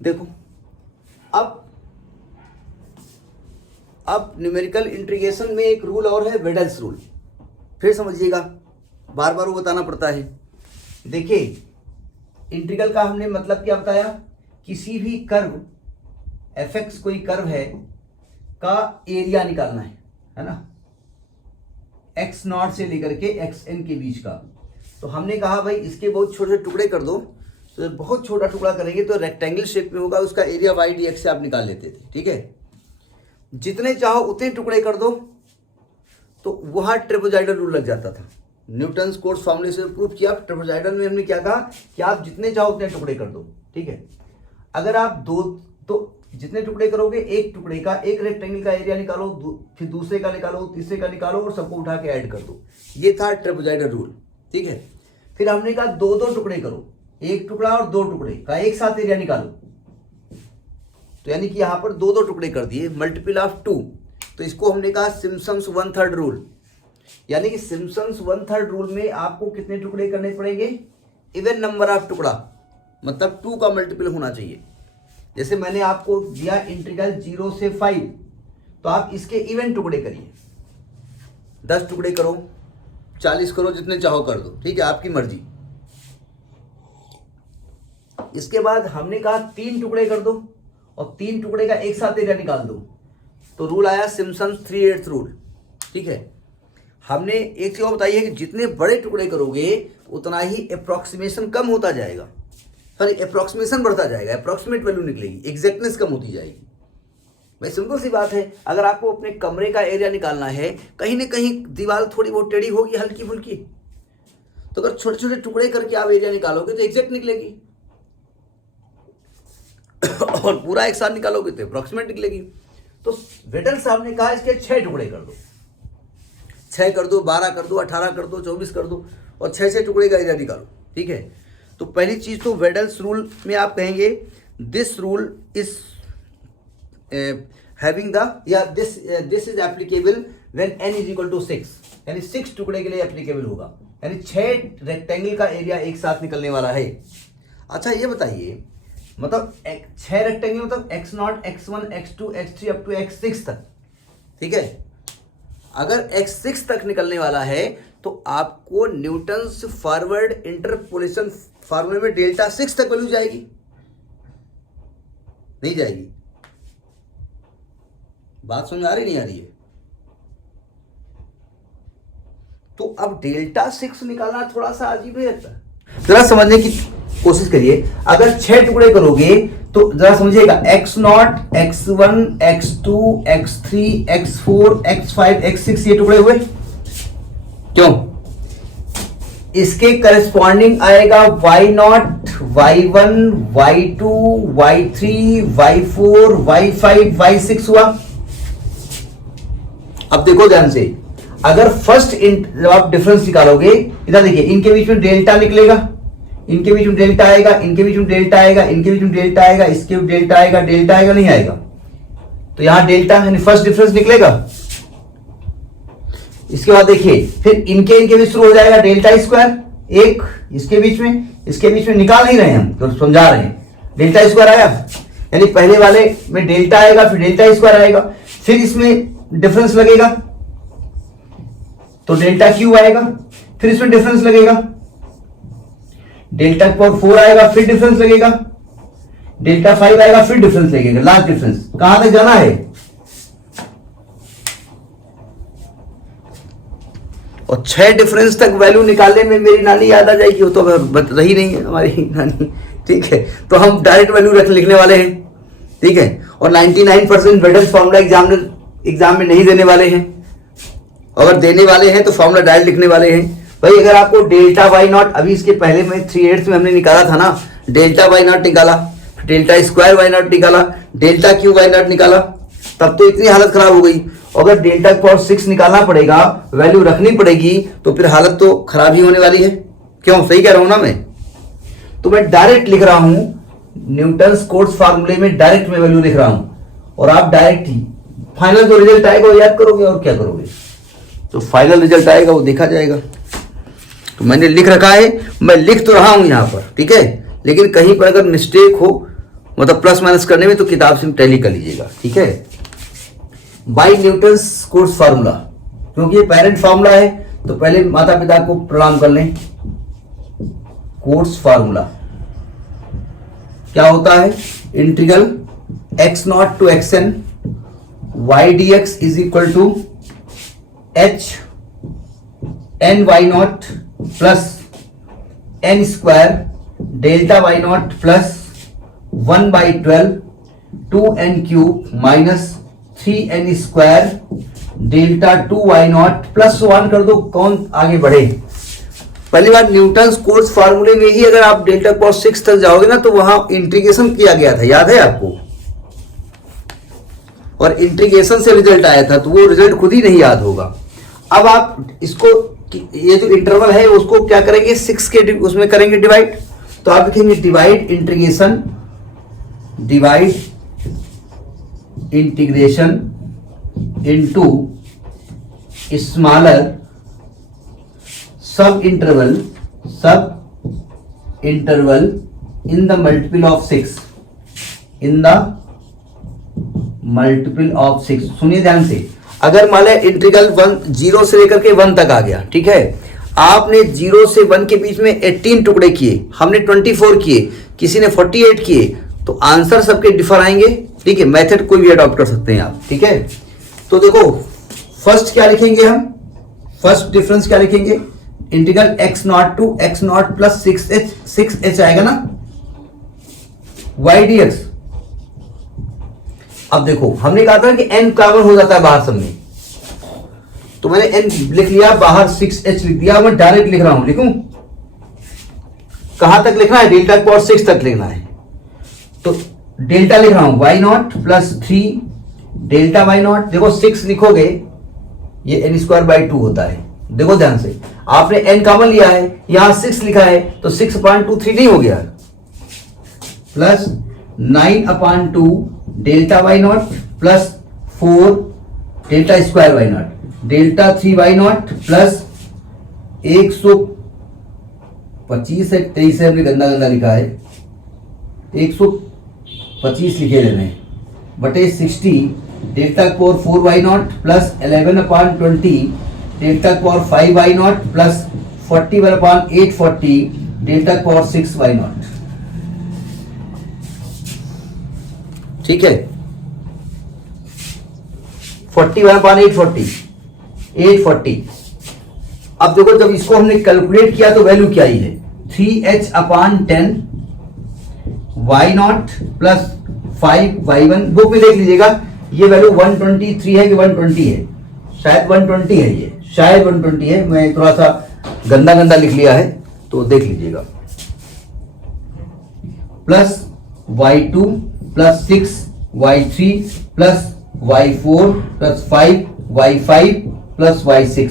देखो अब numerical integration में एक रूल और है, वेडल्स रूल। फिर समझिएगा, बार बार वो बताना पड़ता है। देखिए इंटीग्रल का हमने मतलब क्या बताया, किसी भी कर्व fx कोई कर्व है का एरिया निकालना है ना, x नॉट से लेकर के xn के बीच का। तो हमने कहा भाई इसके बहुत छोटे टुकड़े कर दो, तो बहुत छोटा टुकड़ा करेंगे तो रेक्टेंगल शेप में होगा, उसका एरिया y dx से आप निकाल लेते थे। ठीक है, जितने चाहो उतने टुकड़े कर दो, तो वहां ट्रेपेजॉइडल रूल लग जाता था। न्यूटन्स कोट्स फॉर्मूले से प्रूव किया। ट्रेपेजॉइडल में हमने क्या कहा कि आप जितने चाहो उतने टुकड़े कर दो। ठीक है, अगर आप दो, तो जितने टुकड़े करोगे एक टुकड़े का, एक रेक्टेंगल का एरिया निकालो, फिर दूसरे का निकालो, तीसरे का निकालो और सबको उठा के ऐड कर दो। ये था ट्रेपेजॉइडल रूल। ठीक है, फिर हमने कहा दो दो टुकड़े करो, एक टुकड़ा और दो टुकड़े का एक साथ एरिया निकालो। तो यानी कि यहां पर दो दो टुकड़े कर दिए, मल्टीपल ऑफ 2। तो इसको हमने कहा सिम्पसन्स 1/3 रूल। यानी कि सिम्पसन्स 1/3 रूल में आपको कितने टुकड़े करने पड़ेंगे, इवन नंबर ऑफ टुकड़ा, मतलब 2 का मल्टीपल होना चाहिए। जैसे मैंने आपको दिया इंटीग्रल 0 से 5, तो आप इसके इवन टुकड़े करिए, 10 टुकड़े करो, 40 करो, जितने चाहो कर दो। ठीक है, आपकी मर्जी। इसके बाद हमने कहा 3 टुकड़े कर दो और 3 टुकड़े का एक साथ एरिया निकाल दो। तो रूल आया सिम्पसन्स 3/8 रूल। ठीक है, हमने एक चीज और बताई है कि जितने बड़े टुकड़े करोगे उतना ही अप्रोक्सीमेशन कम होता जाएगा, सॉरी अप्रोक्सीमेशन बढ़ता जाएगा, अप्रोक्सीमेट वैल्यू निकलेगी, एग्जैक्टनेस कम होती जाएगी। भाई सिंपल सी बात है, अगर आपको अपने कमरे का एरिया निकालना है, कहीं ना कहीं दीवार थोड़ी बहुत टेढ़ी होगी, हल्की फुल्की, तो अगर छोटे छोटे टुकड़े करके आप एरिया निकालोगे तो एग्जैक्ट निकलेगी और पूरा एक साथ निकालोगे तो अप्रोक्सीमेट निकलेगी। तो वेडल साहब ने कहा इसके 6 टुकड़े कर दो, 6 कर दो, 12 कर दो, 18 कर दो, 24 कर दो और 6 टुकड़े का एरिया निकालो। ठीक है, तो पहली चीज तो वेडल्स रूल में आप कहेंगे this rule is having the, या this is applicable when n is equal to 6, यानी 6 टुकड़े के लिए एप्लीकेबल होगा, यानी 6 रेक्टेंगल का एरिया एक साथ निकलने वाला है। अच्छा ये बताइए, मतलब 6 रेक्टेंगल मतलब x0, x1, x2, x3 up to x6 तक। ठीक है, अगर x6 तक निकलने वाला है तो आपको न्यूटन्स फॉरवर्ड इंटरपोलेशन फार्मूले में डेल्टा 6 तक वैल्यू जाएगी, नहीं जाएगी? बात समझ आ रही नहीं आ रही है? तो अब डेल्टा 6 निकालना थोड़ा सा अजीब है, जरा समझने की कोशिश करिए। अगर 6 टुकड़े करोगे तो जरा समझिएगा, x0, x1, x2, x3, x4, x5, x6 ये टुकड़े हुए, क्यों? इसके करस्पॉन्डिंग आएगा y0, y1, y2, y3, y4, y5, y6 हुआ। अब देखो ध्यान से, अगर फर्स्ट जब आप डिफरेंस निकालोगे, इधर देखिए, इनके बीच में डेल्टा निकलेगा, इनके बीच में डेल्टा आएगा, इनके बीच में डेल्टा आएगा, इनके बीच में डेल्टा आएगा, इसके बीच डेल्टा आएगा, डेल्टा आएगा, नहीं आएगा? तो यहां डेल्टा यानी फर्स्ट डिफरेंस निकलेगा। इसके बाद देखिए, फिर इनके बीच शुरू हो जाएगा डेल्टा स्क्वायर, एक इसके बीच में निकाल नहीं रहे हम, तो समझा रहे हैं, डेल्टा स्क्वायर आया, यानी पहले वाले में डेल्टा आएगा, फिर डेल्टा स्क्वायर आएगा, फिर इसमें डिफरेंस लगेगा तो डेल्टा क्यू आएगा, फिर इसमें डिफरेंस लगेगा, डेल्टा पावर 4 आएगा, फिर डिफरेंस लगेगा, डेल्टा 5 आएगा, फिर डिफरेंस लगेगा, लास्ट डिफरेंस। कहां तक जाना है? और 6 डिफरेंस तक वैल्यू निकालने में मेरी नानी याद आ जाएगी, वो तो रही नहीं है हमारी नानी। ठीक है, तो हम डायरेक्ट वैल्यू लिखने वाले हैं। ठीक है, और 99% वेडल्स फार्मूला एग्जाम में नहीं देने वाले हैं, अगर देने वाले हैं तो फार्मूला डायरेक्ट लिखने वाले हैं। भाई अगर आपको डेल्टा वाई नॉट, अभी इसके पहले में 3/8 में हमने निकाला था ना, डेल्टा वाई नॉट निकाला, डेल्टा स्क्वायर वाई नॉट निकाला, डेल्टा क्यू वाई नॉट निकाला, तब तो इतनी हालत खराब हो गई। अगर डेल्टा पावर 6 निकालना पड़ेगा, वैल्यू रखनी पड़ेगी, तो फिर हालत तो खराब ही होने वाली है। क्यों? सही कह रहा हूं ना मैं? तो मैं डायरेक्ट लिख रहा हूं, न्यूटन्स कोट्स फार्मूले में डायरेक्ट मैं वैल्यू लिख रहा हूं, और आप डायरेक्ट ही फाइनल जो रिजल्ट आएगा वो याद करोगे और क्या करोगे। तो फाइनल रिजल्ट आएगा वो देखा जाएगा। तो मैंने लिख रखा है, मैं लिख तो रहा हूं यहां पर, ठीक है, लेकिन कहीं पर अगर मिस्टेक हो मतलब प्लस माइनस करने में तो किताब से टैली कर लीजिएगा, ठीक है। बाय न्यूटन्स कोर्स फार्मूला, क्योंकि ये पेरेंट फार्मूला है तो पहले माता पिता को प्रणाम कर लें। कोर्स फार्मूला क्या होता है? Integral x not to X N Y D X is equal to H N Y not plus N square delta Y not plus 1/12 2n cube minus 3n square delta 2y not plus 1 कर दो, कौन आगे बढ़े। पहली बार Newton's course फार्मूले में ही अगर आप डेल्टा cos 6 तक जाओगे ना तो वहां इंटीग्रेशन किया गया था, याद है आपको, और इंटीग्रेशन से रिजल्ट आया था, तो वो रिजल्ट खुद ही नहीं याद होगा। अब आप इसको, ये जो इंटरवल है उसको क्या करेंगे, 6 के उसमें करेंगे डिवाइड, तो आप लिखेंगे divide integration, divide integration into smaller सब interval in the multiple of 6, in the multiple of 6। सुनिए ध्यान से, अगर मान लें इंटीग्रल 0 से लेकर के 1 तक आ गया, ठीक है, आपने 0 से 1 के बीच में 18 टुकड़े किए, हमने 24 किए, किसी ने 48 किए, तो आंसर सबके डिफर आएंगे, ठीक है। मेथड कोई भी अडॉप्ट कर सकते हैं आप, ठीक है। तो देखो फर्स्ट क्या लिखेंगे हम, फर्स्ट डिफरेंस क्या लिखेंगे, integral x not to x not plus 6h आएगा ना, y dx। अब देखो हमने कहा था कि n कॉमन हो जाता है बाहर सब में, तो मैंने n लिख लिया, बाहर 6h लिख दिया, मैं डायरेक्ट लिख रहा हूं, लिखूं कहां तक लिखना है, डेल्टा cos 6 तक लिखना है, तो डेल्टा लिख रहा हूं y not plus 3 delta y not. देखो 6 लिखोगे ये n स्क्वायर बाई 2 होता है, देखो ध्यान से, आपने n कॉमन लिया है, यहां 6 लिखा है तो 6/2 3 नहीं हो गया, plus 9/2 delta y not plus 4 delta square y not, delta 3y not plus 125 है, 23 है, हमने गंदा गंदा लिखा है, 125 लिखे रहने बटे 60 delta power 4y not plus 11/20 delta power 5y not plus 41/840 delta power 6y not, ठीक है। 41/840 840। अब देखो जब इसको हमने कैलकुलेट किया तो वैल्यू क्या आई है, 3h/10 y not plus 5y1। Book में देख लीजिएगा ये वैल्यू 123 है कि 120 है, शायद 120 है, ये शायद 120 है, मैं थोड़ा सा गंदा गंदा लिख लिया है तो देख लीजिएगा, plus y2 plus 6y3 plus y4 plus 5y5 plus y6,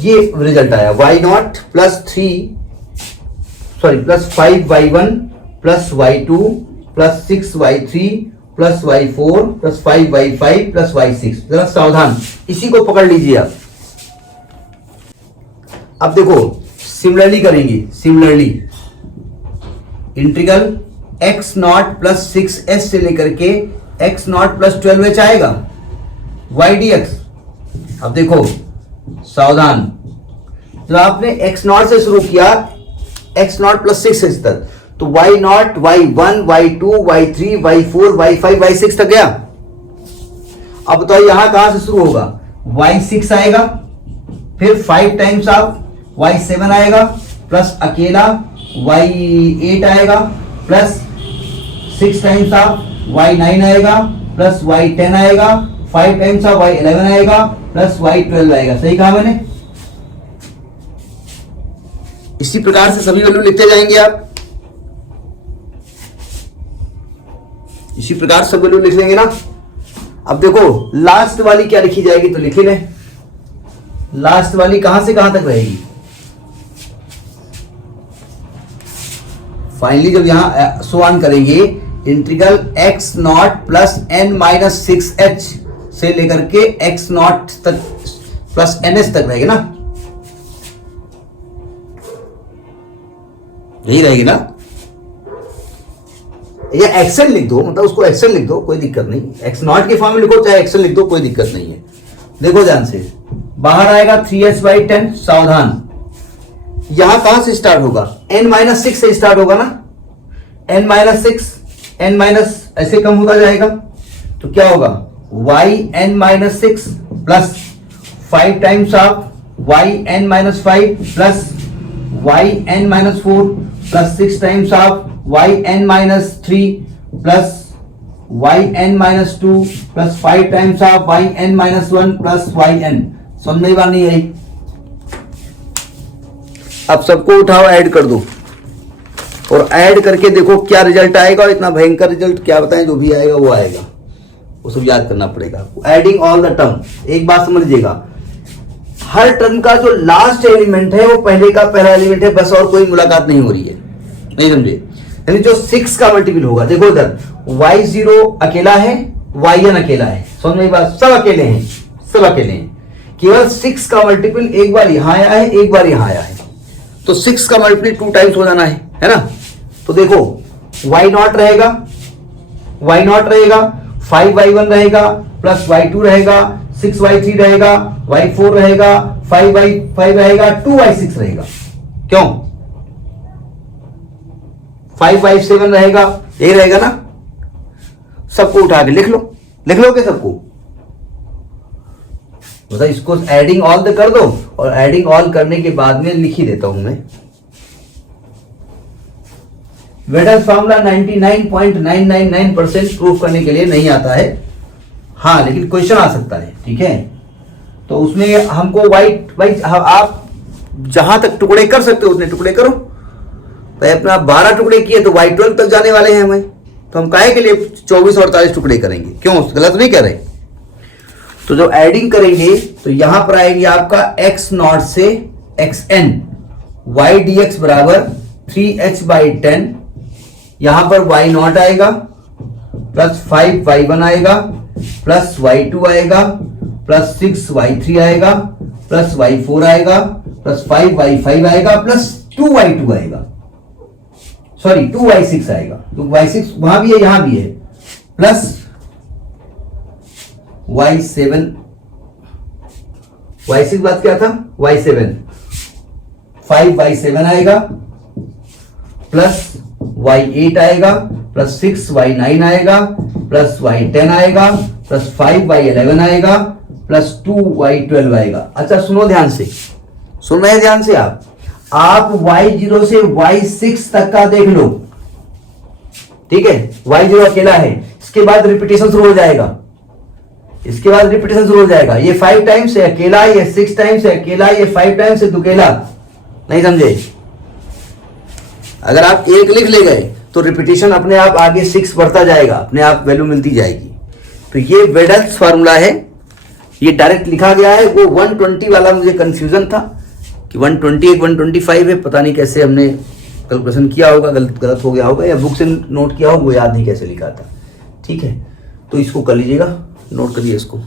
ये रिजल्ट आया। y not plus 5y1 plus y2 plus 6y3 plus y4 plus 5y5 plus y6। जरा सावधान, इसी को पकड़ लीजिए आप। अब देखो सिमिलरली करेंगे, similarly integral x not plus 6s से लेकर के x नॉट प्लस 12h आएगा y dx। अब देखो सावधान, जब आपने x नॉट से शुरू किया x नॉट प्लस 6h तक, तो y not y1 y2 y3 y4 y5 y6 तक गया। अब तो यहां कहां से शुरू होगा, y6 आएगा, फिर 5 टाइम्स ऑफ y7 आएगा, प्लस अकेला y8 आएगा, प्लस 6 टाइम्स ऑफ y9 आएगा, प्लस y10 आएगा, 5 टाइम्स ऑफ y11 आएगा, प्लस y12 आएगा। सही कहा मैंने। इसी प्रकार से सभी वैल्यू लिखते जाएंगे आप, इसी प्रकार सब वैल्यू लिख लेंगे ना। अब देखो लास्ट वाली क्या लिखी जाएगी, तो लिखी लें, लास्ट वाली कहां से कहां तक रहेगी। फाइनली जब यहां सो ऑन करेंगे, integral x not plus n minus 6h से लेकर के x नॉट तक प्लस ns तक रहेगी ना, यही रहेगी ना। या एक्सेल लिख दो, मतलब उसको एक्सेल लिख दो, कोई दिक्कत नहीं, एक्स नॉट के फॉर्म में लिखो चाहे एक्सेल लिख दो, कोई दिक्कत नहीं है। देखो ध्यान से, बाहर आएगा 3h/10, सावधान, यहां कहां से स्टार्ट होगा, n-6 से स्टार्ट होगा ना, n-6, n- ऐसे कम होता जाएगा, तो क्या होगा yn-6 plus 5 times of yn-5 plus yn-4 plus 6 times of yn-3 plus yn-2 plus 5 times of yn-1 plus yn। समझ में बात नहीं आई? अब सबको उठाओ, ऐड कर दो और ऐड करके देखो क्या रिजल्ट आएगा, और इतना भयंकर रिजल्ट क्या बताएं, जो भी आएगा वो आएगा, वो सब याद करना पड़ेगा आपको। एडिंग ऑल द टर्म, एक बात समझ लीजिएगा, हर टर्म का जो लास्ट एलिमेंट है वो पहले का पहला एलिमेंट है, बस और कोई मुलाकात नहीं हो रही है, नहीं समझे? यानी जो 6 का मल्टीपल होगा, देखो इधर y0 अकेला है, yn अकेला है, समझ में बात, सब अकेले हैं, सब अकेले हैं, केवल 6 का मल्टीपल एक बार यहां आया है, एक बार यहां आया है, तो 6 का मल्टीपल 2 टाइम्स हो जाना है ना? तो देखो y0 रहेगा, y0 रहेगा, 5y1 रहेगा, प्लस y2 रहेगा, 6y3 रहेगा, y4 रहेगा, 5y5 रहेगा, 2y6 रहेगा, क्यों 5y7 रहेगा, ये रहेगा ना? सबको उठा के लिख लो, लिख लोगे सबको, मतलब इसको एडिंग ऑल तो कर दो, और एडिंग ऑल करने के बाद में लिख ही देता हूं मैं। वेडल्स फार्मूला 99.999% प्रूफ करने के लिए नहीं आता है, हाँ लेकिन क्वेश्चन आ सकता है, ठीक है? तो उसमें हमको वाइट आप जहां तक टुकड़े कर सकते हो उतने टुकड़े करो, तो अपना 12 टुकड़े किए तो y12 तक जाने वाले हैं हमें, तो हम काहे के लिए 24 और 40 टुकड़े करेंगे, क्यों, गलत नहीं कर रहे? तो जो एडिंग करेंगे तो यहां पर आएगी आपका x0 से xn, y dx बराबर 3h/10, यहां पर y0 आएगा, प्लस 5y1 आएगा, प्लस y2 आएगा, प्लस 6y3 आएगा, प्लस y4 आएगा, प्लस 5y5 आएगा, प्लस 2y2 आएगा, सॉरी 2y6 आएगा, तो y6 वहां भी है यहां भी है, प्लस y6 बात क्या था, y7 5y7 आएगा, प्लस y8 आएगा, प्लस 6y9 आएगा, प्लस y10 आएगा, प्लस 5y11 आएगा, प्लस 2y12 आएगा। अच्छा सुनो ध्यान से, सुन रहे हैं ध्यान से आप y0 से y6 तक का देख लो, ठीक है? y0 अकेला है, इसके बाद रिपीटेशन शुरू हो जाएगा, इसके बाद रिपीटेशन शुरू हो जाएगा, ये 5 टाइम्स से अकेला, ये 6 टाइम्स से अकेला, ये 5 टाइम्स से दुकेला, नहीं समझे? अगर आप एक लिख ले गए तो रिपीटेशन अपने आप आगे 6 बढ़ता जाएगा, अपने आप वैल्यू मिलती जाएगी। तो ये वेडल्स फार्मूला है, ये डायरेक्ट लिखा गया है, वो 120 वाला मुझे कंफ्यूजन था कि 128 125 है, पता नहीं कैसे हमने कैलकुलेशन किया होगा, गलत हो गया होगा, या बुक से नोट किया होगा, वो याद नहीं कैसे लिखा था, ठीक है? तो इसको कर लीजिएगा, नोट करिए इसको।